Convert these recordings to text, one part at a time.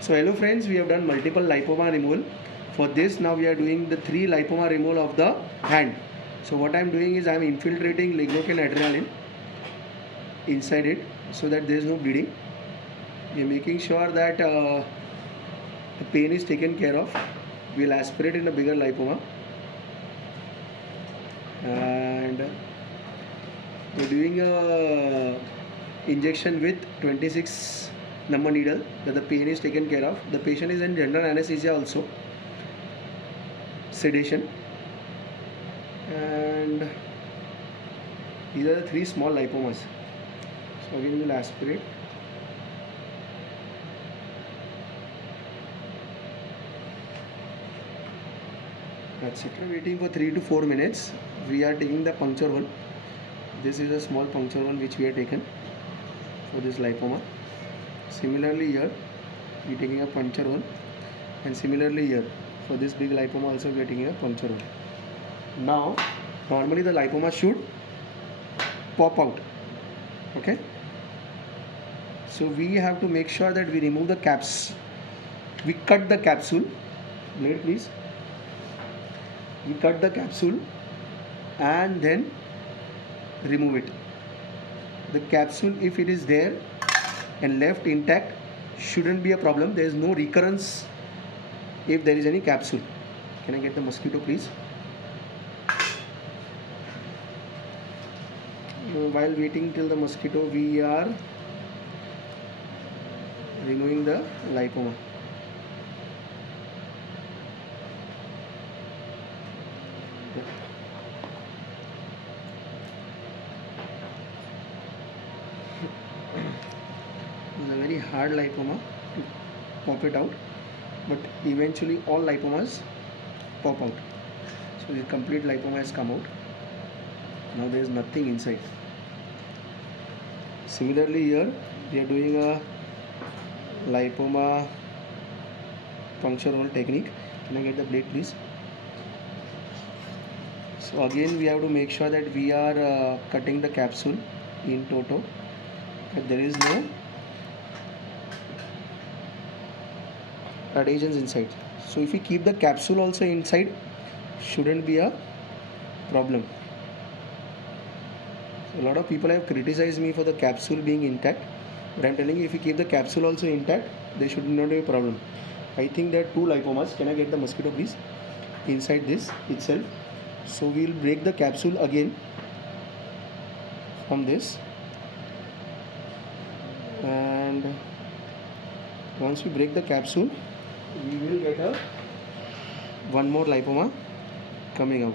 So hello friends, we have done multiple lipoma removal. For this now we are doing the 3 lipoma removal of the hand. So what I am doing is I am infiltrating lignocaine adrenaline inside it so that there is no bleeding. We are making sure that the pain is taken care of. We will aspirate in a bigger lipoma and we are doing a injection with 26 number needle that the pain is taken care of. The patient is in general anesthesia also, sedation, and these are the 3 small lipomas. So again we will aspirate. That's it. After waiting for 3 to 4 minutes, we are taking the puncture hole. This is a small puncture hole which we have taken for this lipoma. Similarly here, we are taking a puncture hole, and similarly here, for this big lipoma also we are taking a puncture hole. Now, normally the lipoma should pop out. Okay. So we have to make sure that we remove the caps. We cut the capsule. Blade, please. We cut the capsule and then remove it. The capsule, if it is there and left intact, shouldn't be a problem. There is no recurrence if there is any capsule. Can I get the mosquito, please? While waiting till the mosquito, we are removing the lipoma. It's a very hard lipoma to pop it out, but eventually all lipomas pop out. So the complete lipoma has come out. Now there is nothing inside. Similarly here we are doing a lipoma puncture hole technique. Can I get the blade, please? So again we have to make sure that we are cutting the capsule in toto, that there is no adhesions inside. So if we keep the capsule also inside, shouldn't be a problem. So a lot of people have criticized me for the capsule being intact, but I am telling you, if you keep the capsule also intact, there should not be a problem. I think there are 2 lipomas. Can I get the mosquito, please? Inside this itself. So we will break the capsule again from this, and once we break the capsule, we will get one more lipoma coming out.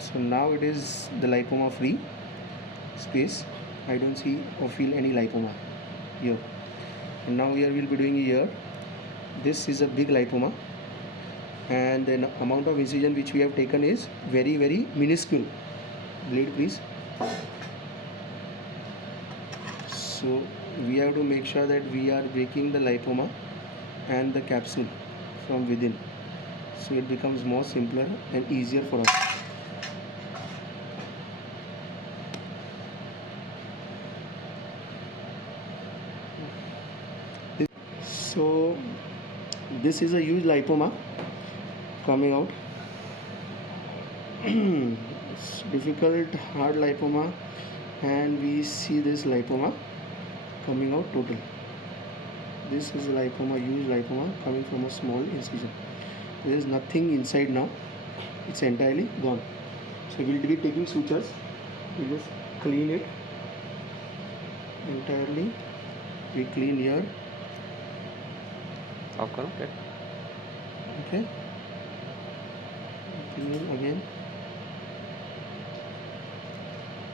So now it is the lipoma free space. I don't see or feel any lipoma here. And now here we will be doing here. This is a big lipoma, and the amount of incision which we have taken is very minuscule. Blade, please. So we have to make sure that we are breaking the lipoma and the capsule from within, so it becomes more simpler and easier for us. So this is a huge lipoma coming out. It's difficult, hard lipoma, and we see this lipoma coming out total. This is a lipoma, huge lipoma coming from a small incision. There is nothing inside now. It's entirely gone. So we will be taking sutures. We just clean it entirely. We clean here. Okay. Okay. Clean again.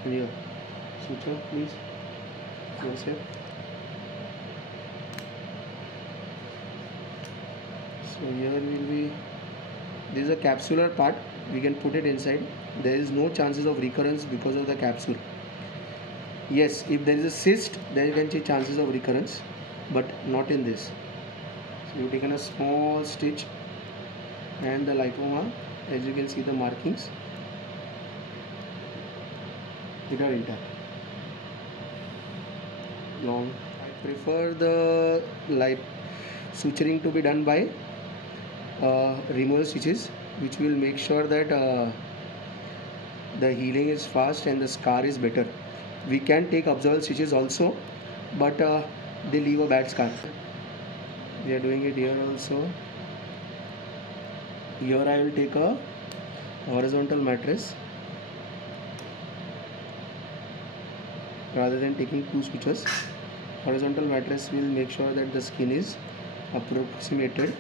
Here. Suture, please. Yourself. So here will be, this is a capsular part. We can put it inside. There is no chances of recurrence because of the capsule. Yes, if there is a cyst, then you can see chances of recurrence, but not in this. So you've taken a small stitch, and the lipoma, as you can see the markings, they are intact. Long. I prefer the suturing to be done by removal stitches, which will make sure that the healing is fast and the scar is better. We can take observable stitches also, but they leave a bad scar. We are doing it here also. Here I will take a horizontal mattress rather than taking two sutures. Horizontal mattress will make sure that the skin is approximated.